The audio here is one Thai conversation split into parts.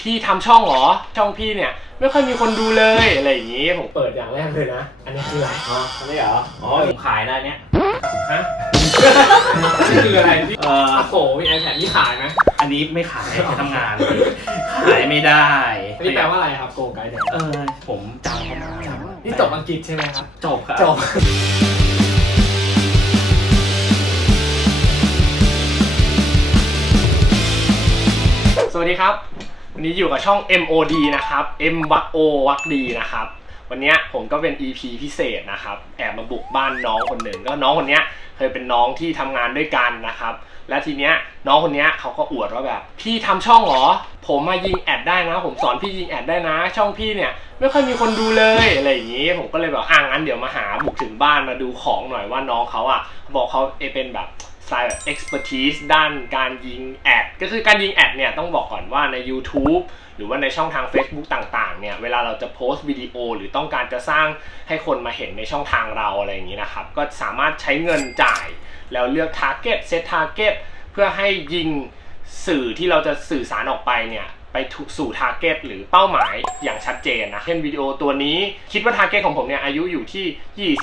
พี่ทำช่องเหรอ ช่องพี่เนี่ยไม่ค่อยมีคนดูเลยอะไรอย่างนี้ ผมเปิดอย่างแรกเลยนะ อันนี้คืออะไรอ๋ออันนี้เหรอ อ๋อผมขายนะอันเนี้ยฮะนี่คืออะไรพี่เอ่อโอ้โหมีไอแพดนี่ขายไหมอันนี้ไม่ขายใช้ทำงาน ขายไม่ได้อันนี้แปลว่าอะไรครับโกไกด์เนี่ยเออ ผมจำเขามาจำนี่จบอังกฤษใช่ไหมครับ จบครับ จบสวัสดีครับ วันนี้อยู่กับช่อง MOD นะครับ M วัก O วักดีนะครับ วันนี้ผมก็เป็น EP พิเศษนะครับ แอบมาบุกบ้านน้องคนหนึ่ง ก็น้องคนนี้เคยเป็นน้องที่ทำงานด้วยกันนะครับ และทีเนี้ยน้องคนนี้เขาก็อวดว่าแบบ พี่ทำช่องเหรอ ผมมายิงแอดได้นะ ผมสอนพี่ยิงแอดได้นะ ช่องพี่เนี่ยไม่ค่อยมีคนดูเลยอะไรอย่างนี้ ผมก็เลยแบบอ่างั้นเดี๋ยวมาหาบุกถึงบ้านมาดูของหน่อยว่าน้องเขาอะบอกเขาเอเป็นแบบ สายแบบ expertise ด้านการยิงแอด ก็คือการยิงแอดเนี่ยต้องบอกก่อนว่าใน YouTube หรือว่าในช่องทาง Facebook ต่างๆ เนี่ย เวลาเราจะโพสต์วิดีโอ หรือต้องการจะสร้างให้คนมาเห็นในช่องทางเราอะไรอย่างนี้นะครับ ก็สามารถใช้เงินจ่าย แล้วเลือก target set target เพื่อให้ยิงสื่อที่เราจะสื่อสารออกไปเนี่ย ไปถูกสู่ target หรือเป้าหมายอย่างชัดเจนนะเช่นวิดีโอตัวนี้คิดว่า target ของผมเนี่ยอายุอยู่ที่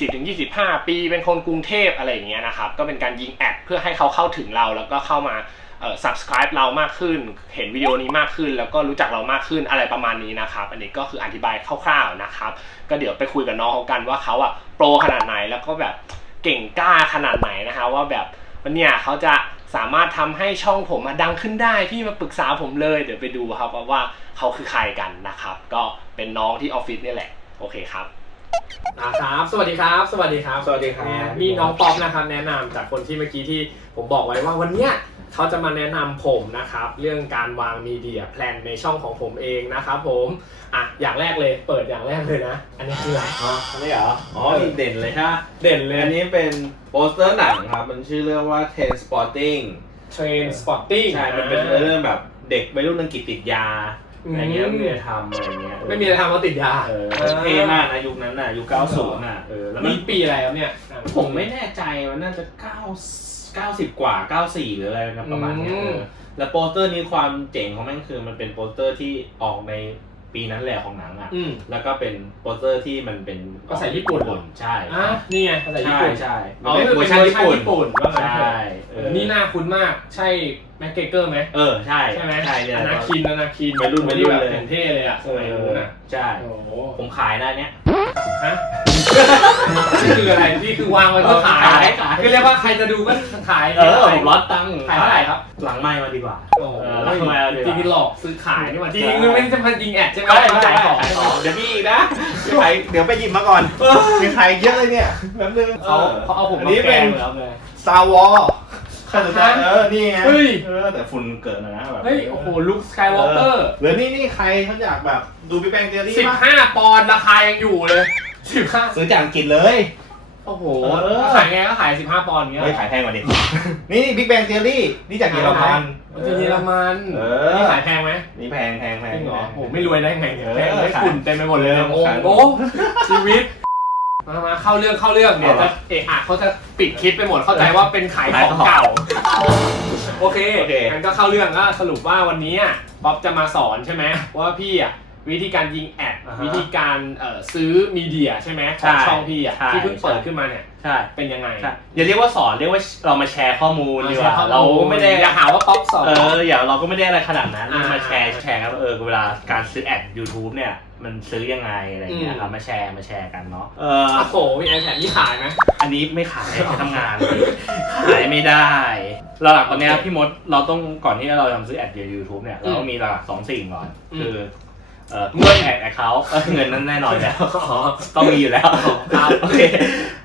20-25 ปี เป็นคนกรุงเทพอะไรอย่างเงี้ยนะครับก็เป็นการยิงแอดเพื่อให้เขาเข้าถึงเราแล้วก็เข้ามาเอ่อ subscribe เรามากขึ้น เห็นวิดีโอนี้มากขึ้น แล้วก็รู้จักเรามากขึ้นอะไรประมาณนี้นะครับ อันนี้ก็คืออธิบายคร่าวๆนะครับ ก็เดี๋ยวไปคุยกับน้องเขากันว่าเขาอะโปรขนาดไหนแล้วก็แบบเก่งกล้าขนาดไหนนะคะว่าแบบวันเนี้ยเขาจะ สามารถทำให้ช่องผมมาดังขึ้นได้พี่มาปรึกษาผมเลย เดี๋ยวไปดูครับว่าว่าเขาคือใครกันนะครับ ก็เป็นน้องที่ออฟฟิศนี่แหละ โอเคครับ ครับ สวัสดีครับ สวัสดีครับสวัสดีครับนี่น้องป๊อปนะครับ แนะนำจากคนที่เมื่อกี้ที่ผมบอกไว้ว่าวันเนี้ยเขาจะมาแนะนำผมนะครับ เรื่องการวางมีเดียแพลนในช่องของผมเองนะครับผมอะอย่างแรกเลยเปิดอย่างแรกเลยนะ อันนี้คืออะไรอ๋ออันนี้เหรอ อ๋อนี่เด่นเลยใช่ไหมเด่นเลยอันนี้เป็นโปสเตอร์หนังครับ มันชื่อเรื่องว่า Ten Spotting เทรนสปอร์ติ้ง ใช่ มันเป็นเรื่องแบบเด็กวัยรุ่นอังกฤษติดยา อะไรเงี้ยไม่มีอะไรทำอะไรเงี้ยไม่มีอะไรทำก็ติดยาเออเท่มากนะยุคนั้นน่ะยุค90น่ะเออแล้วมันนี่ปีอะไรครับเนี่ยผมไม่แน่ใจมันน่าจะ9 90กว่า94หรืออะไรนะประมาณเนี้ยอืมเออแล้วโปสเตอร์นี้ความเจ๋งของแม่งคือมันเป็นโปสเตอร์ที่ออกใน ปีนั้นแหละของหนังอะ อืมแล้วก็เป็นโปสเตอร์ที่มันเป็นภาษาญี่ปุ่นเหรอ ใช่อะนี่ไงภาษาญี่ใช่ปุ่นใช่อ๋อมันคือเป็นเป็เวนอร์ชันเวอร์ญี่ชันปุ่นญี่ปุ่นว่างั้นเถใช่อะเออนี่หน้าคุ้นมากใช่แม็กเกเกอร์ไหมเออใช่ใช่ไหมใช่เนี่ย อนาคินอนาคินวัยรุ่นวัยรุ่นแบบเลยเห็นเท่เลยอะสเอมัยอนู้นอะใช่ โอ้โหผมขายนะเนี้ยฮะ นี่คืออะไรนี่คือวางไว้เพื่อขายเออขาย ขาย คือเรียกว่าใครจะดูก็ขายเออผมร้อนตังค์ขายเท่าไหร่ครับ หลังไม้มาดีกว่า โอ้โหเออหลังไมค์มาดีกจริว่างๆหลอกซื้อขายนี่หว่าจใช่ริงๆไม่ได้จะมายิงแอดใช่ไหมไม่ไม่ขายของขายของเดี๋ยวมีอีกนะเดี๋ยวไปเดี๋ยวไปหยิบมาก่อนมีใครเยอะเลยเนี่ยแป๊บนึงเขาเขาเอาผมอันมานี้แกเป็ล้นงเลยครับเลยซาวอลใครสนใจฮะเออ นี่ไงเฮ้ยเออแต่ฝุ่นเกิดหนะนะแบบ เฮ้ย โอ้โห ลุคสกายวอล์กเกอร์หรือนี่นี่ใครเขาอยากแบบ ดูพี่แป้งเจอรี่สิบป่ะห้าปอนด์ราคายังอยู่เลย สิบห้าซื้อจากอังกฤษเลย โอ้โหเออ ขายไงก็ขายสิบห้าปอนด์อย่างเงี้ยไม่ขายแพงกว่าดินี่นี่บิ๊กแบงเจอรี่นี่จากเยอรมัน มันจะเยอรมันเออ นี่ขายแพงไหมนี่แพงแพงแพจงริงเหรอแพงโอ้ไม่รวยได้ไงเนี่ยเออแพงไม่ขายฝุ่นเต็มไปหมดเลยเออโอ้ขายโหชีวิต มามาเข้าเรื่องเข้าเรื่องเดี๋ยวจะเอะอะเขาจะปิดคลิปไปหมดเข้าใจว่าเป็นขายของเก่า โอเคโอเคงั้นก็เข้าเรื่องก็สรุปว่าวันนี้อะป๊อปจะมาสอนใช่ไหมว่าพี่อะ วิธีการยิงแอดอ่าฮะวิธีการเอ่อซื้อมีเดียใช่ไหมขใช่องช่องพี่อะใช่ ที่เพิ่งเปิดใช่ขึ้นมาเนี่ยใช่เป็นยังไงใช่อย่าเรียกว่าสอนเรียกว่าเรามาแชร์ข้อมูลดีกว่าอเราไม่ได้อย่าหาว่าป๊อปสอน เอออย่าเราก็ไม่ได้อะไรขนาดนั้นอ่ามาแชร์แชร์กันว่าเออเวลาการซื้อแอด YouTube เนี่ยมันซื้อยังไงอะไรเงี้อืยม ครับมาแชร์มาแชร์กันเนาะเออโอ้โหมีไอแพดนี่ขายไหม อันนี้ไม่ขายใช้ทำงานขายไม่ได้หลักๆตอนเนี้ยโอเคพี่มดเราต้องก่อนที่เราจะทำซื้อแอดใน YouTube เนี่ยเราต้องมีหลักๆสองสิ่งก่อน อืม คือ เอ่อเงินแอดแอคเคาท์เงินนั้นแน่นอนอยู่แล้วต้องมีอยู่แล้วครับโอเค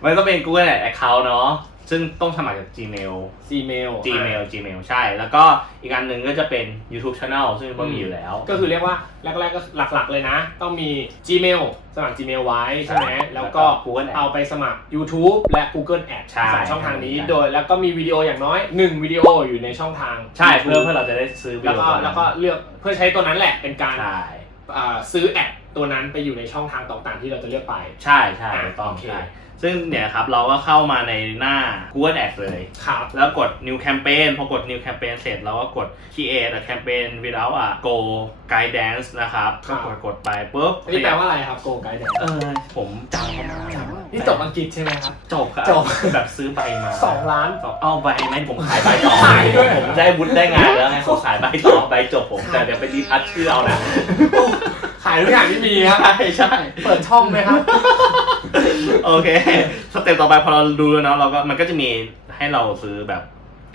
มันต้องเป็น Google Ad Account เนาะซึ่งต้องสมัครกับ Gmail Gmail Gmail Gmail ใช่ แล้วก็อีกอันหนึ่งก็จะเป็น YouTube Channel ซึ่งก็มีอยู่แล้ว ก็คือเรียกว่าแรกๆก็หลักๆเลยนะ ต้องมี Gmail สมัคร Gmail ไว้ใช่ไหมใช่แล้วก็แล้วก็ Google Ads เอาไปสมัคร YouTube และ Google Ads ใช่สองช่องทางนี้ใช่โดยแล้วก็มีวิดีโออย่างน้อย 1 วิดีโออยู่ในช่องทาง ใช่ YouTube เพื่อเพื่อเราจะได้ซื้อวิแล้วดีโอก็ตัวนั้นแล้วก็เลือกเพื่อใช้ตัวนั้นแหละเป็นการใช่อ่า ซื้อแอด ตัวนั้นไปอยู่ในช่องทางต่างๆ ที่เราจะเลือกไป ใช่ใช่อะถูกต้องโอเค ใช่ซึ่งเนี่ยครับเราก็เข้ามาในหน้า Google Ads เลย ครับ แล้วกด new campaign พอกด new campaign เสร็จเราก็กด create a campaign without a go guidance นะครับครัก็บ กดกดไปปุ๊บอันนี้แปลว่าอะไรครับโกงไกด์เนี่ยเออผมจำเข้ามานี่จบอังกฤษใช่ไหมครับ จบครับจบ แบบซื้อใบมาสองล้านเอาใบไหมผมขายใบต่อขายด้วย ผมได้วุฒิได้งานแล้วไงผมขายใบต่อใบจบผมแต่เดี๋ยวไปรีทัชชื่อเอานะ ขายทุกอย่างที่มีครับ ใช่ใช่เปิดช่องไหมครับ โอเค สเต็ปต่อไปพอเราดูแล้วเนาะเราก็มันก็จะมีให้เราซื้อแบบ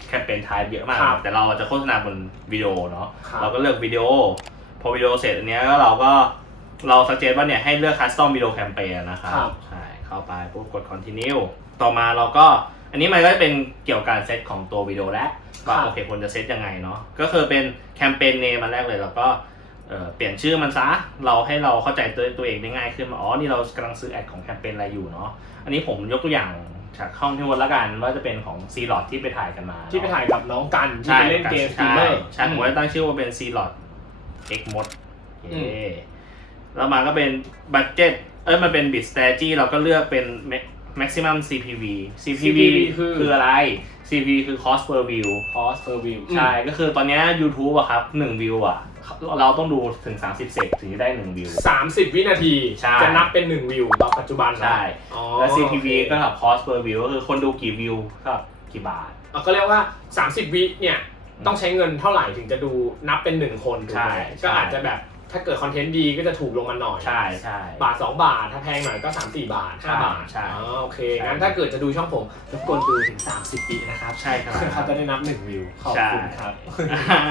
แคมเปญไทป์เยอะมาก ครับแต่เราจะโฆษณาบนวิดีโอเนาะ ครับ เราก็เลือกวิดีโอ พอวิดีโอเสร็จอันเนี้ยก็เราก็เราสังเกตว่าเนี่ยให้เลือกคัสตอมวิดีโอแคมเปญนะครับ ครับ ใช่ เข้าไปปุ๊บกด continue ต่อมาเราก็ อันนี้มันก็จะเป็นเกี่ยวกับการเซตของตัววิดีโอแล้วว่าโอเคควรจะเซตยังไงเนาะ ก็คือเป็นแคมเปญเนมมันแรกเลย แล้วก็ เอ่อเปลี่ยนชื่อมันซะ เราให้เราเข้าใจตัวตัวเองได้ง่ายขึ้นมาอ๋อ นี่เรากำลังซื้อแอดของแคมเปญอะไรอยู่เนาะ อันนี้ผมยกตัวอย่างจากห้องที่วนละกันว่าจะเป็นของซีลอดที่ไปถ่ายกันมาที่ไปถ่ายกับน้องกันที่ใช่ไปเล่นเกมสตรีมเมอร์ใช่ผมก็ตั้งชื่อว่าเป็นซีลอดเอ็กมดอืมแล้วมาก็เป็นบัตเจ็ตเอ้ยมันเป็นบิตสเตจี้เราก็เลือกเป็น maximum CPV CPV คืออะไร CPV คือ cost per view คอสเ r อร์วิวใช่ ก็คือตอนเนี้ย YouTube อะครับ1วิวอะ เราต้องดูถึง 30 เซกถึงจะได้ 1 วิวสามสิบวินาที ใช่ จะนับเป็นหนึ่งวิวตอนปัจจุบันนะใช่ อ๋อและ CPV โอเคก็กับ cost per view ก็คือคนดูกี่วิวกับกี่บาท เอาก็เรียกว่า 30 วิเนี่ย ต้องใช้เงินเท่าไหร่ถึงจะดูนับเป็นหนึ่งคนถูกไหมใช่ ก็อาจจะแบบ ถ้าเกิดคอนเทนต์ดีก็จะถูกลงมาหน่อยใช่ใช่ บาท2บาท ถ้าแพงหน่อยก็3 4บาทใช่5บาทใช่อ๋อโอเคใช่งั้นถ้าเกิดจะดูช่องผมรบกวนดูถึง 30วินะครับใช่ครับ เขาจะได้นับ1วิวขอบคุณครับอ่า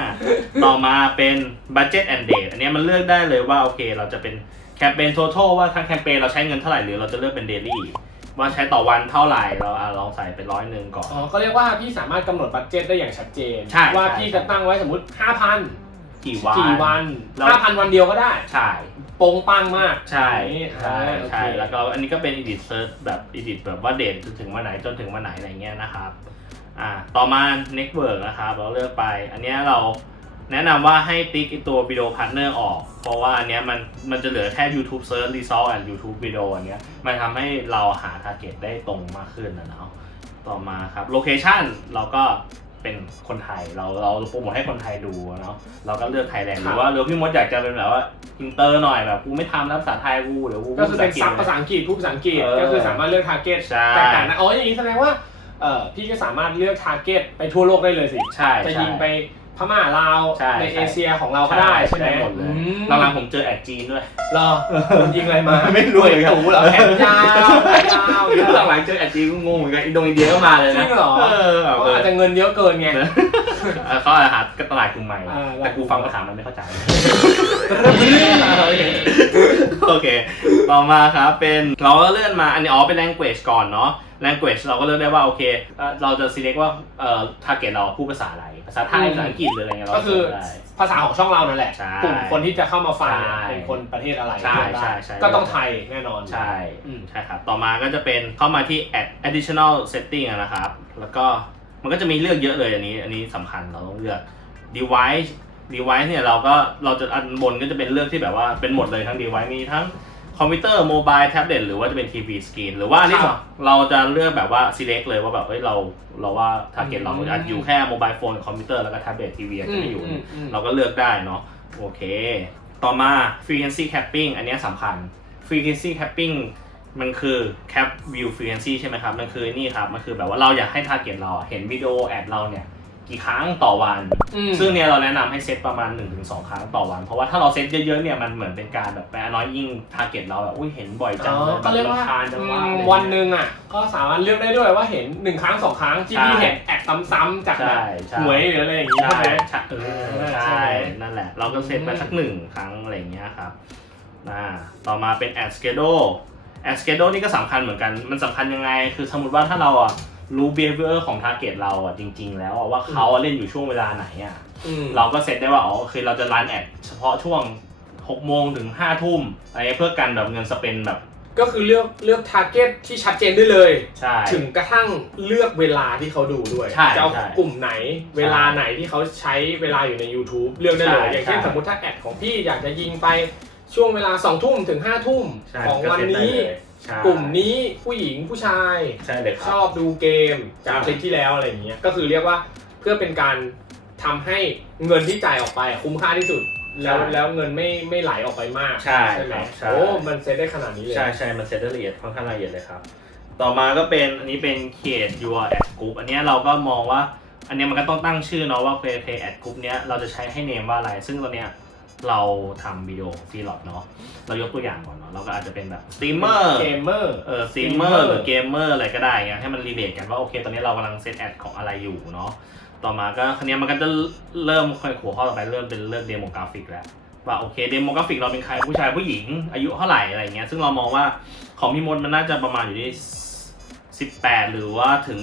ต่อมาเป็น budget and date อันเนี้ยมันเลือกได้เลยว่าโอเค เราจะเป็นแคมเปญ total ว่าทั้งแคมเปญเราใช้เงินเท่าไหร่หรือเราจะเลือกเป็น daily ว่าใช้ต่อวันเท่าไหร่เราอะลองใส่เป็นร้อยหนึ่งก่อน อ๋อ ก็เรียกว่าพี่สามารถกำหนดบัตเจ็ตได้อย่างชัดเจน ใช่ว่าใช่พี่จะตั้งไว้สมมติ 5,000 กี่วัน กี่วันแล้ว5,000วันเดียวก็ได้ใช่ โป้งปังมากใช่ใช่ใช่โอเค ใช่ แล้วก็อันนี้ก็เป็น edit search แบบ edit แบบว่าเดทถึงวันไหนจนถึงวันไหนอะไรเงี้ยนะครับ อ่า ต่อมา network นะครับ เราเลือกไป อันเนี้ยเราแนะนำว่าให้ติ๊กไอ้ตัววิดีโอพาร์ทเนอร์ออก เพราะว่าอันเนี้ยมันมันจะเหลือแค่ YouTube Search Result and YouTube Video อันเนี้ย มันทำให้เราหา target ได้ตรงมากขึ้นนะเนาะ ต่อมาครับ location เราก็ เป็นคนไทยเราเราโปรโมทให้คนไทยดูเนาะเราก็เลือกไทยแลนด์หรือว่าหรือพี่มดอยากจะเป็นแบบว่าอินเตอร์หน่อยแบบกูไม่ทำแล้วภาษาไทยกูเดี๋ยวกูก็คือเป็นพูดซับภภาษาอังกฤษพูดภาษาอังกฤษเออก็คือสามารถเลือกทาร์เก็ตใช่แตกต่างนะอ๋ออย่างนี้แสดงว่าเออพี่ก็สามารถเลือกทาร์เก็ตไปทั่วโลกได้เลยสิ ใช่ จะใช่ยิงไป พม่าลาวใช่ในใช่ เอเชียของเราก็ได้ใช่ไหมหมดเลยอืมหลังๆผมเจอแอดจีนด้วยเหรอคุณยิงอะไรมา ไม่รู้เหมือนกันตู่เหรอแขนยาวขายาวอย่างเงี้ยเหรอหลังๆเจอแอดจีนก็งงเหมือนกันอินโดนีเซียก็มาเลยจรินะงเหรอเออแบบเขาเอออาจจะเงินเยอะเกินไง เออเขาอาจจะหาตลาดกลุ่มใหม่อ่าแต่กูฟังภาษามันไม่เข้าใจ โอเค ต่อมาครับเป็นเราก็เลื่อนมาอันนี้อ๋อเป็น language ก่อนเนาะ language เราก็เลือกได้ว่าโอเคเอ่อเราจะ select ว่าเอ่อ target เราพูดภาษาอะไร ภาษาไทย อืม ภาษาอังกฤษหรืออะไรเงี้ยเราก็คือเลืได้ ภาษาของช่องเรานั่นแหละ ใช่กลุ่มคนที่จะเข้ามาฟังเนี่ยใช่เป็นคนประเทศอะไรใช่เลือกได้ใช่ใช่ ก็ต้องไทยแน่นอนใช่ อืม ใช่ครับ ต่อมาก็จะเป็นเข้ามาที่ add additional setting อะนะครับ แล้วก็มันก็จะมีเลือกเยอะเลยอันนี้ อันนี้สำคัญเราต้องเลือก device device เนี่ยเราก็เราจะอันบนก็จะเป็นเลือกที่แบบว่าเป็นหมดเลยทั้ง device มีทั้ง คอมพิวเตอร์โมบายแท็บเล็ตหรือว่าจะเป็นทีวีสกรีนหรือว่าอันที่สองเราจะเลือกแบบว่า select เลยว่าแบบเอ้ยเราเราว่า target เราอาจอยู่แค่โมบายโฟนคอมพิวเตอร์แล้วก็แท็บเล็ตทีวีอาจจะไม่อยู่อืมอืมเราก็เลือกได้เนาะโอเค ต่อมา frequency capping อันเนี้ยสำคัญ frequency capping มันคือ cap view frequency ใช่ไหมครับ มันคือนี่ครับ มันคือแบบว่าเราอยากให้ target เราอะเห็นวิดีโอแอดเราเนี่ย กี่ครั้งต่อวันอืมซึ่งเนี่ยเราแนะนำให้เซตประมาณ 1-2 ครั้งต่อวัน เพราะว่าถ้าเราเซตเยอะๆเนี่ยมันเหมือนเป็นการแบบไป annoying target เราแบบอุ้ยเห็นบ่อยจังอ๋อเลยก็เรียกว่าแบบรำคญจังว่าอืมวันหนึ่งอะก็สามารถเลือกได้ด้วยว่าเห็นหนึ่งครั้งสองครั้งที่ใช่พี่เห็นแอดซ้ำๆจากแบบใช่ใช่หวยหรืออะไรอย่างงี้ใช่ใช่ไหมใช่เออใช่ใช่ไหมนั่นแหละ เราก็เซตไปอืมสักหนึ่งครั้งอะไรอย่างเงี้ยครับนะต่อมาเป็น ad schedule ad schedule นี่ก็สำคัญเหมือนกันมันสำคัญยังไงคือสมมติว่าถ้าเราอะ รู้ behavior ของ target เราอะจริง ๆ แล้วอะว่าเขาอะเล่นอยู่ช่วงเวลาไหนอะอืมเราก็เซตได้ว่าอ๋อคือเราจะรันแอดเฉพาะช่วง6โมงถึง5ทุ่มอะไรเงี้ยเพื่อกันแบบเงินสเปนแบบก็คือเลือกเลือกทาร์เก็ตที่ชัดเจนได้เลย ใช่ ถึงกระทั่งเลือกเวลาที่เขาดูด้วย ใช่จะเอาใช่กลุ่มไหน เวลาไหนที่เขาใช้เวลาอยู่ใน YouTube เลือกได้เลย ใช่อย่างเช่นใช่สมมติถ้าแอดของพี่อยากจะยิงไปช่วงเวลา2ทุ่มถึง5ทุ่มใช่ของวันนี้ ก็เซ็ตได้เลย ใช่ กลุ่มนี้ผู้หญิงผู้ชาย ใช่เลยคชรับอบดูเกมจากใช่คลิปที่แล้วอะไรอย่างเงี้ยก็คือเรียกว่าเพื่อเป็นการทำให้เงินที่จ่ายออกไปอะคุ้มค่าที่สุด แล้วใช่แล้วเงินไม่ไม่ไหลออกไปมากใช่ไหมครับใช่ โอ้มันเซตได้ขนาดนี้เลย ใช่ใช่มันเซตได้ละเอียดค่อนข้างละเอียดเลยครับ ต่อมาก็เป็นอันนี้เป็น create your ad group อันเนี้ยเราก็มองว่า อันเนี้ยมันก็ต้องตั้งชื่อเนาะว่า create create ad group เนี้ยเราจะใช้ให้เนมว่าอะไร ซึ่งตอนเนี้ย เราทำวิดีโอซีลอดเนาะเรายกตัวอย่างก่อนเนาะเราก็อาจจะเป็นแบบสตรีมเมอร์เกมเมอร์เออสตรีมเมอร์หรือเกมเมอร์อะไรก็ได้เงี้ยให้มันรีเลทกันว่าโอเค ตอนนี้เรากำลังเซตแอดของอะไรอยู่เนาะต่อมาก็คันนี้ยมันก็จะเริ่มค่อยหัวข้อต่อไปเริ่มเป็นเรื่องเดโมกราฟิกแล้วว่าโอเคเดโมกราฟิกเราเป็นใครผู้ชายผู้หญิง อายุเท่าไหร่อะไรเงี้ยซึ่งเรามองว่าของพี่มดมันน่าจะประมาณอยู่ที่18 หรือว่าถึง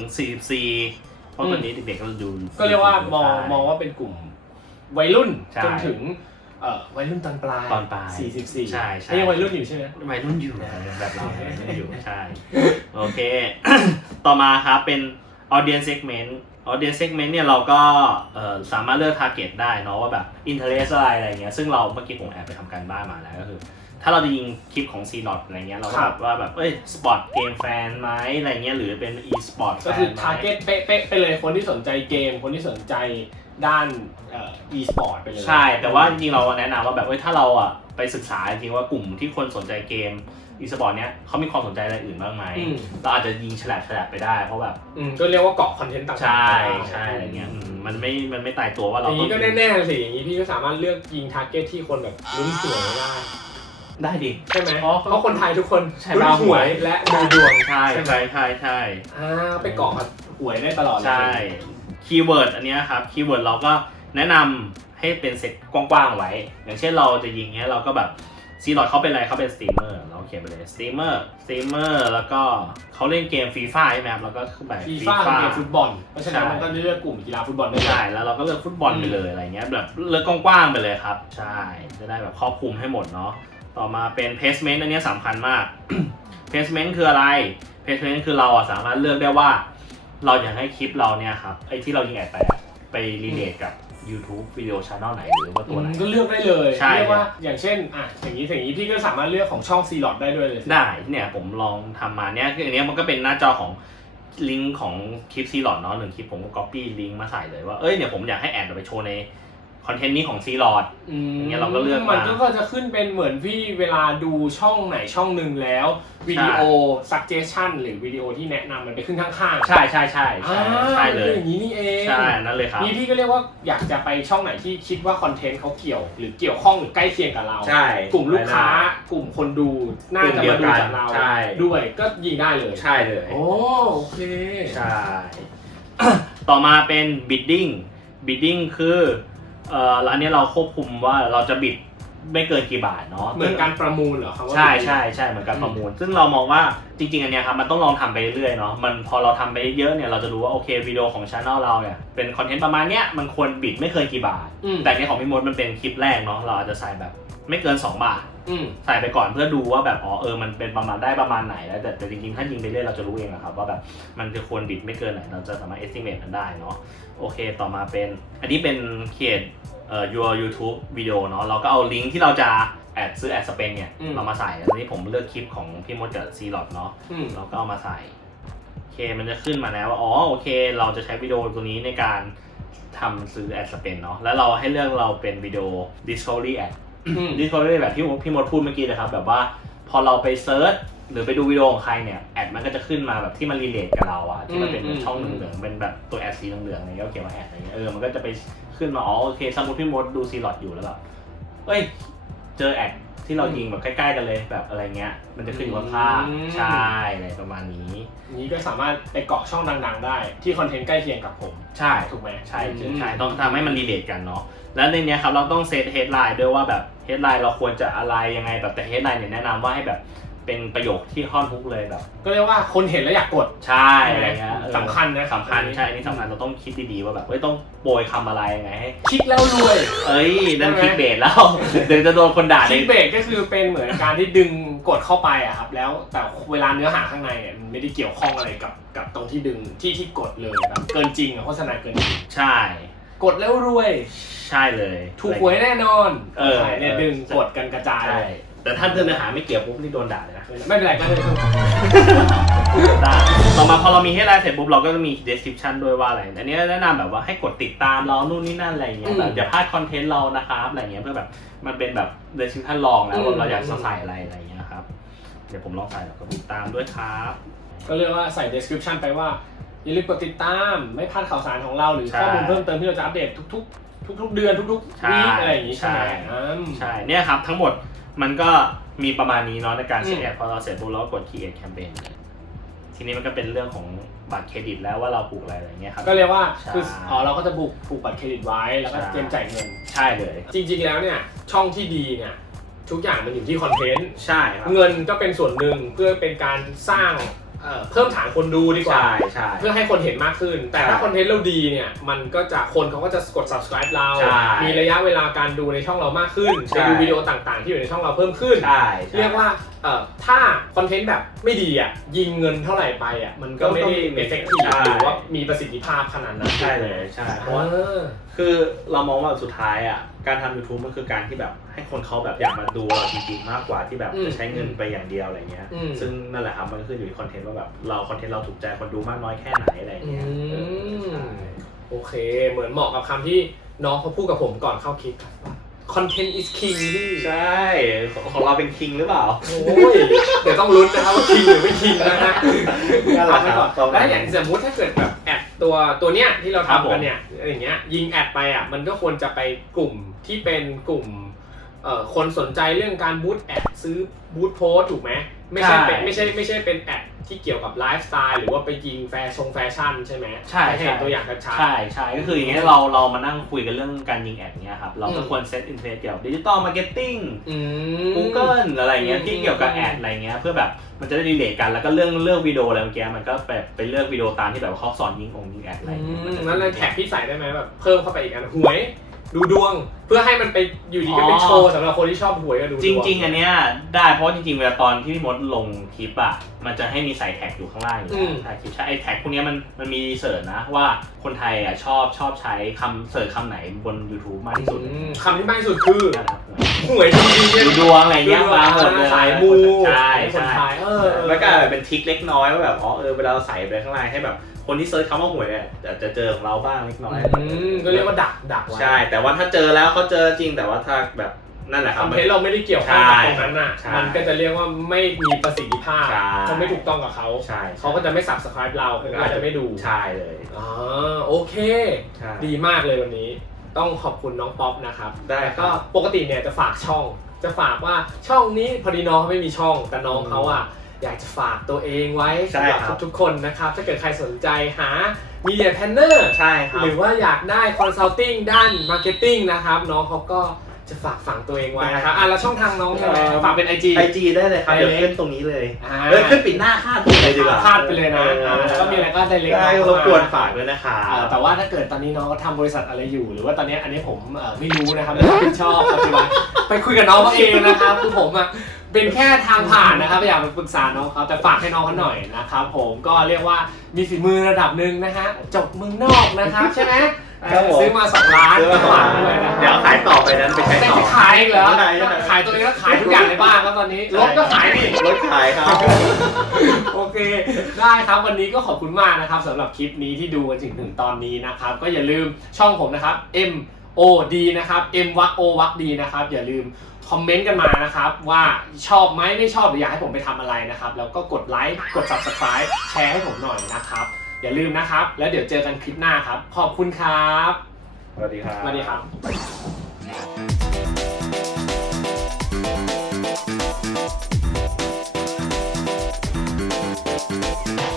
44 เพราะตอนนี้เด็กๆก็ดู ก็เรียกว่ามองใช่มองว่าเป็นกลุ่มวัยรุ่นใช่จนถึง เอ่อวัยรุ่นตอนปลายตอนปลาย44ใช่ใช่ยังวัยรุ่นอยู่ใช่ไหมวัยรุ่นอยู่แบบเราวัยรุ่นอยู่ใช่โอเค ต่อมาครับเป็น audience segment audience segment เนี่ยเราก็เอ่อสามารถเลือก target ได้เนาะว่าแบบ interest อะไรอะไรเงี้ยซึ่งเราเมื่อกี้ผมแอบไปทำการบ้านมาแล้วก็คือ ถ้าเราจะยิงคลิปของ c n o t อะไรเงี้ยเราก็แบบว่าแบบเอ้ย sport game fan ไหมอะไรเงี้ยหรือเป็น e-sport ก็ fan คือไหมทาร์เก็ตเป๊ะๆไปเลยคนที่สนใจเกมคนที่สนใจ ด้านเอ่อ e-sport ไปเลย ใช่ แต่ว่าจริงๆเราแนะนำว่าแบบเอ้ยถ้าเราอะไปศึกษาจริงๆว่ากลุ่มที่คนสนใจเกม e-sport เนี้ยเขามีความสนใจอะไรอื่นบ้างไหมอืม เราอาจจะยิงฉลับฉลับไปได้เพราะแบบอืมก็เรียกว่าเกาะคอนเทนต์ต่างๆใช่ได้ใช่อะไรเงี้ยอืมมันไม่มันไม่ตายตัวว่าอเราย่างต้นี้ก็ยิงแน่ๆสิอย่างนี้พี่ก็สามารถเลือกยิงทาร์เก็ตที่คนแบบลุ้นหวยได้ได้ดิ ใช่ไหมเพราะเพราะคนไทยทุกคนใช่ลุ้นบ้าหวยและดูดวง ใช่ใช่ไหมใช่ใช่ใช่อ่าไปเกาะหวยได้ตลอดเลยใช่ คีย์เวิร์ดอันเนี้ยครับคีย์เวิร์ดเราก็แนะนำให้เป็นเซตกว้างๆไว้ อย่างเช่นเราจะยิงเนี้ยเราก็แบบซีลอดเขาเป็นอะไรเขาเป็นสตรีมเมอร์เราเขียนไปเลยสตรีมเมอร์สตรีมเมอร์แล้วก็เขาเล่นเกมฟรีไฟใช่ไหมครับแล้วก็ขึ้นไปฟีฟ่าเกมฟุตบอลเพราะฉะนั้นใช่มันก็เลือกกลุ่มกีฬาฟุตบอลได้เลยใช่แล้วเราก็เลือกฟุตบอลไปเลยอะไรเงี้ยแบบเลือกกว้างๆไปเลยครับ ใช่จะได้แบบครอบคลุมให้หมดเนาะต่อมาเป็น placement อันเนี้ยสำคัญมาก placement คืออะไร placement คือเราอะสามารถเลือกได้ว่า เราอยากให้คลิปเราเนี่ยครับไอ้ที่เรายิงแอดไปอะไปรีเลทกับ YouTube วิดีโอช anel ไหนหรือว่าตัวไหนอืมก็เลือกได้เลยใช่ เรียกว่าอย่างเช่นอะอย่างนี้อย่างนี้พี่ก็สามารถเลือกของช่องซีลอดได้ด้วยเลยสิได้เนี่ยผมลองทำมาเนี่ยคืออันเนี้ยมันก็เป็นหน้าจอของลิงก์ของคลิปซีลอดเนาะหนึ่งคลิปผมก็ copy ลิงก์มาใส่เลยว่าเอ้ยเนี่ยผมอยากให้แอดเอาไปโชว์ใน คอนเทนต์นี้ของซีลอดมอย่างเงี้ยเราก็เลือกมามันก็จะขึ้นเป็นเหมือนพี่เวลาดูช่องไหนช่องหนึ่งแล้ววิดีโอ suggestion หรือวิดีโอที่แนะนำมันไปขึ้นข้างๆ ใช่ใช่ใช่อ่าใช่ใช่เลยอย่างนี้นี่เองใช่นั่นเลยครับนี่พี่ก็เรียกว่าอยากจะไปช่องไหนที่คิดว่าคอนเทนต์เขาเกี่ยว หรือเกี่ยวข้องหรือใกล้เคียงกับเราใช่กลุ่มลูกค้ากลุ่มคนดูน่าจะมาดูจากเราใช่ด้วยก็ยิงได้เลยใช่เลยโอ้โอเคใช่ต่อมาเป็น bidding bidding คือ เอ่ออันนี้เราควบคุมว่าเราจะบิดไม่เกินกี่บาทเนาะเหมือนการประมูลเหรอครับว่าใช่ใช่ใช่เหมือนการประมูล ซึ่งเรามองว่าจริง ๆ อันเนี้ยครับมันต้องลองทำไปเรื่อยๆเนาะมันพอเราทำไปเยอะเนี่ยเราจะรู้ว่าโอเควิดีโอของช anel เราเนี่ยเป็นคอนเทนต์ประมาณเนี้ยมันควรบิดไม่เกินกี่บาทอืมแต่อันเนี้ยของพี่มดมันเป็นคลิปแรกเนาะเราอาจจะใส่แบบไม่เกิน 2 บาทอืม ใส่ไปก่อนเพื่อดูว่าแบบอ๋อเออมันเป็นประมาณได้ประมาณไหนแล้วแต่แต่จริงๆ ถ้ายิงไปเรื่อยเราจะรู้เองอะครับว่าแบบมันจะควรบิดไม่เกินไหน เราจะสามารถ estimate มันได้เนาะโอเคต่อมาเป็น อันนี้เป็นเขียนเอ่อ your YouTube วิดีโอเนาะเราก็เอาลิงก์ที่เราจะแอดซื้อแอดสเปนเนี่ยอืมเรามาใส่อันนี้ผมเลือกคลิปของพี่มดกับซีลอดเนาะอืมเราก็เอามาใส่โอเคมันจะขึ้นมาแล้วว่าอ๋อโอเค เราจะใช้วิดีโอตัวนี้ในการทำซื้อแอดสเปนเนาะแล้วเราให้เลือกเราเป็นวิดีโอ discovery ad อืม ดิสคัฟเวอรี่แบบที่พี่มดพูดเมื่อกี้นะครับ แบบว่าพอเราไปเซิร์ชหรือไปดูวิดีโอของใครเนี่ยแอดมันก็จะขึ้นมาแบบที่มันรีเลทกับเราอะที่มันเป็นอืม ช่องอืมเหลืองๆเป็นแบบตัวแอดสีเหลืองๆอะไรเงี้ยก็เขียนว่าแอดอะไรเงี้ยเออมันก็จะไปขึ้นมาอ๋อโอเคสมมติพี่มดดูซีลอดอยู่แล้วแบบเอ้ยเจอแอดที่เรายิงแบบใกล้ๆกันเลยแบบอะไรเงี้ย มันจะขึ้นอยู่ข้างๆใช่อะไรประมาณนี้ อย่างนี้ก็สามารถไปเกาะช่องดังๆ ได้ ที่คอนเทนต์ใกล้เคียงกับผม ใช่ ถูกไหมใช่ใช่อืมใช่ต้องทำให้มันรีเลทกันเนาะ แล้วในเนี้ยครับเราต้องเซตเฮดไลน์ด้วยว่าแบบ เฮดไลน์เราควรจะอะไรยังไงแบบแต่เฮดไลน์เนี่ยแนะนำว่าให้แบบเป็นประโยคที่ค่อนฮุกเลยแบบ ก็เรียกว่าคนเห็นแล้วอยากกดใช่อะไรเงี้ยเออสำคัญนะสำคัญใช่อันนี้สำคัญเราต้องคิดดีๆว่าแบบเอ้ยต้องโปรยคำอะไรยังไงให้คลิกแล้วรวยเอ้ยนั่นใช่ไหมคลิกเบสแล้ว เดี๋ยวจะโดนคนด่าคใน ลิกเบรกก็คือเป็นเหมือนการที่ดึงกดเข้าไปอะครับแล้วแต่เวลาเนื้อหาข้างในเนี่ยมันไม่ได้เกี่ยวข้องอะไรกับกับตรงที่ดึงที่ที่กดเลยแบบเกินจริงอะโฆษณาเกินจริง ใช่ กดแล้วรวย ใช่เลยถูกหวยแน่นอนเออเนี่ยดึงกดกันกระจาย ใช่แต่ถ้าเนื้อหาไม่เกี่ยวปุ๊บนี่โดนด่าเลยนะ ไม่เป็นไรก็เลยได้ต่อมาพอเรามีให้ไลน์เสร็จปุ๊บเราก็จะมี description ด้วยว่าอะไร อันนี้แนะนำแบบว่าให้กดติดตามเรานู่นนี่นั่นอะไรอย่างเงี้ยแบบอย่าพลาดคอนเทนต์เรานะครับอะไรเงี้ยเพื่อแบบมันเป็นแบบ description ลองแล้วว่าเราอยากจะใส่อะไรอะไรอย่างเงี้ยครับ เดี๋ยวผมลองใส่แล้วก็ติดตามด้วยครับ ก็เรียกว่าใส่ description ไปว่า อย่าลืมกดติดตามไม่พลาดข่าวสารของเราหรือใช่ข้อมูลเพิ่มเติมที่เราจะอัปเดตทุก ๆ ทุก ๆ เดือนทุกๆใช่วีคอะไรอย่างงี้ใช่ไหมใช่อืมใช่เนี่ยครับทั้งหมดมันก็มีประมาณนี้เนาะในการเช็คอืมแอดพอเราเสร็จปุ๊บเราก็กด create campaign ทีนี้มันก็เป็นเรื่องของบัตรเครดิตแล้วว่าเราผูกอะไรอะไรเงี้ยครับก็เรียกว่าใช่คืออ๋อเราก็จะบุกผูกบัตรเครดิตไว้แล้วก็ใช่เตรียมจ่ายเงินใช่เลย จริง ๆแล้วเนี่ยช่องที่ดีเนี่ยทุกอย่างมันอยู่ที่คอนเทนต์ใช่ครับเงินก็เป็นส่วนหนึ่งเพื่อเป็นการสร้าง เอ่อเพิ่มฐานคนดูดีกว่า ใช่ใช่ เพื่อให้คนเห็นมากขึ้น แต่ถ้าใช่คอนเทนต์เราดีเนี่ย มันก็จะคนเขาก็จะกด subscribe เรา ใช่ มีระยะเวลาการดูในช่องเรามากขึ้นใช่ไปดูวิดีโอต่างๆ ที่อยู่ในช่องเราเพิ่มขึ้น ใช่ใช่เรียกว่าเอ่อถ้าคอนเทนต์แบบไม่ดีอะ ยิงเงินเท่าไหร่ไปอะ มันก็ไม่ได้ก็ต้องมี effective ใช่หรือว่ามีประสิทธิภาพขนาดนั้นใช่เลยใช่เพเพราะราะว่าว่าคือเรามองว่าสุดท้ายอะ การทำ YouTube มันคือการที่แบบให้คนเขาแบบอยากมาดูเราจริงๆมากกว่าที่แบบอืมจะใช้เงินไปอย่างเดียวอะไรเงี้ย อืม ซึ่งนั่นแหละครับมันก็คืออยู่ที่คอนเทนต์ว่าแบบเราคอนเทนต์เราถูกใจคนดูมากน้อยแค่ไหนอะไรเงี้ยอืมเออใช่ โอเค เหมือนเหมาะกับคำที่น้องเขาพูดกับผมก่อนเข้าคลิปครับว่า content is king พี่ใช่ของของเราเป็นคิงหรือเปล่า โอ้ย เดี๋ยวต้องลุ้นนะครับว่าคิงหรือไม่คิงนะฮะนั่นแหละครับเอาไว้ก่อนแล้วอย่างสมมติถ้าเกิดแบบแอดตัวตัวเนี้ยที่เราครับทำกันเนี่ย อย่างเงี้ยยิงแอดไปอะมันก็ควรจะไปกลุ่มที่เป็นกลุ่ม คนสนใจเรื่องการบูตแอดซื้อบูตโพสถูกไหมไม่ใช่เป็นใช่ไม่ใช่ไม่ใช่เป็นแอดที่เกี่ยวกับไลฟ์สไตล์หรือว่าไปยิงแฟชั่นแฟชั่นใช่ไหมใช่ห้เห็นใช่ตัวอย่างชัดๆใช่ใช่ก็คืออย่างเงี้ยเราเรามานั่งคุยกันเรื่องการยิงแอดเงี้ยครับเราก็อืมควรเซตอินเทรสเกี่ยวกับดิจิตอลมาร์เก็ตติ้งอืม Google อะไรเงี้ยอืมที่เกี่ยวกับแอดอะไรเงี้ยเพื่อแบบมันจะได้รีเลทกันแล้วก็เรื่องเรื่องวิดีโออะไรเมื่อกี้มันก็แบบไปเลือกวิดีโอตามที่แบบเขาสอนยิงองยิงแอดอะไรอืเงี้ยมนั้นเลยแท็กพี่ใส่ได้ไหมแบบเพิ่มเข้าไปอีกอันหวย ดูดวงเพื่อให้มันไปอยู่ดีก็เป็นโชว์สำหรับคนที่ชอบหวยก็ดูดวงจริง ๆ อันเนี้ยได้เพราะจริงๆเวลาตอนที่พี่มดลงคลิปอะมันจะให้มีใส่แท็กอยู่ข้างล่างอยู่อืมใช่คลิปใช่ไอแท็กพวกเนี้ยมันมันมีเสิร์ชนะว่าคนไทยอะชอบชอบใช้คำเสิร์ชคำไหนบน YouTube มากที่สุดอืมคำที่มากที่สุดคือนั่นแหละครับ หวยจริงๆเนี่ยดูดวงอะไรเงี้ยดูดวงมาหมดเลยสายมูใช่คนใช่ไทยเออมันก็แบบเป็นทริคเล็กน้อยว่าแบบอ๋อเออเวลาเราใส่ไปข้างล่างให้แบบ คนที่เซิร์ชคำว่าหวยเนี่ยจะจะเจอของเราบ้างเล็กน้อยอืมก็เรียกว่าดักดักไว้ใช่ แต่ว่าถ้าเจอแล้วเขาเจอจริงแต่ว่าถ้าแบบนั่นแหละคครับอนเทนต์เราไม่ได้เกี่ยวข้องกับตรงนั้นน่ะ ใช่มันก็จะเรียกว่าไม่มีประสิทธิภาพใช่ เขาไม่ถูกต้องกับเขาใช่เขาก็จะไม่ subscribe เราเขาก็จะไม่ดูใช่เลยอ๋อโอเค ใช่ ดีมากเลยวันนี้ ต้องขอบคุณน้องป๊อปนะครับได้แล้วคก็รับปกติเนี่ยจะฝากช่อง จะฝากว่าช่องนี้พอดีน้องเขาไม่มีช่อง แต่น้องเขาอะอยากจะฝากตัวเองไว้ใช่สำหรับครับ ทุกๆคนนะครับ ถ้าเกิดใครสนใจหา media planner ใช่ครับ หรือว่าอยากได้ consulting ด้าน marketing นะครับ น้องเขาก็ จะฝากฝังตัวเองไว้นะครับอะแล้วช่องทางน้องจะเอ่อฝากเป็น IG ไอจีได้เลยครับไปเดี๋ยวเลยขึ้นตรงนี้เลยอ่า เฮ้ยขึ้นปิดหน้าคาดตรงเลยดีกว่าพลาดไปเลยนะอออ่าแล้วก็มีอะไรก็ได้เล็กได้รบกวนฝากด้วยนะคะเอ่อแต่ว่าถ้าเกิดตอนนี้น้องก็ทำบริษัทอะไรอยู่ หรือว่าตอนนี้อันนี้ผมเอ่อไม่รู้นะครับไม่รับผิดชอบปัจจุบันไปคุยกับน้องเขาเองนะครับคือผมอะเป็นแค่ทางผ่านนะครับอยากไปปรึกษาน้องเขาแต่ฝากให้น้องเขาหน่อยนะครับผมก็เรียกว่ามีฝีมือระดับหนึ่งนะฮะจบเมืองนอกนะครับใช่ไหม ครับผม ซื้อมาสองล้านเดี๋ยวฝากด้วยนะเดี๋ยวขายต่อไปนั้นไปใช้ได้ต่อไปขายอีกเหรอใช่ใช่ขายตัวเองแล้วขายทุกอย่างในบ้านแล้วตอนนี้ รถก็ขายนี่รถขายครับ โอเค ได้ครับวันนี้ก็ขอบคุณมากนะครับสำหรับคลิปนี้ที่ดูกันถึงถึงตอนนี้นะครับ ก็อย่าลืมช่องผมนะครับ M O D นะครับ M วัก O วัก D นะครับ อย่าลืมคอมเมนต์กันมานะครับ ว่าชอบไหมไม่ชอบหรืออยากให้ผมไปทำอะไรนะครับ แล้วก็กดไลค์กด Subscribe แชร์ให้ผมหน่อยนะครับ อย่าลืมนะครับ แล้วเดี๋ยวเจอกันคลิปหน้าครับ ขอบคุณครับ สวัสดีครับ สวัสดีครับ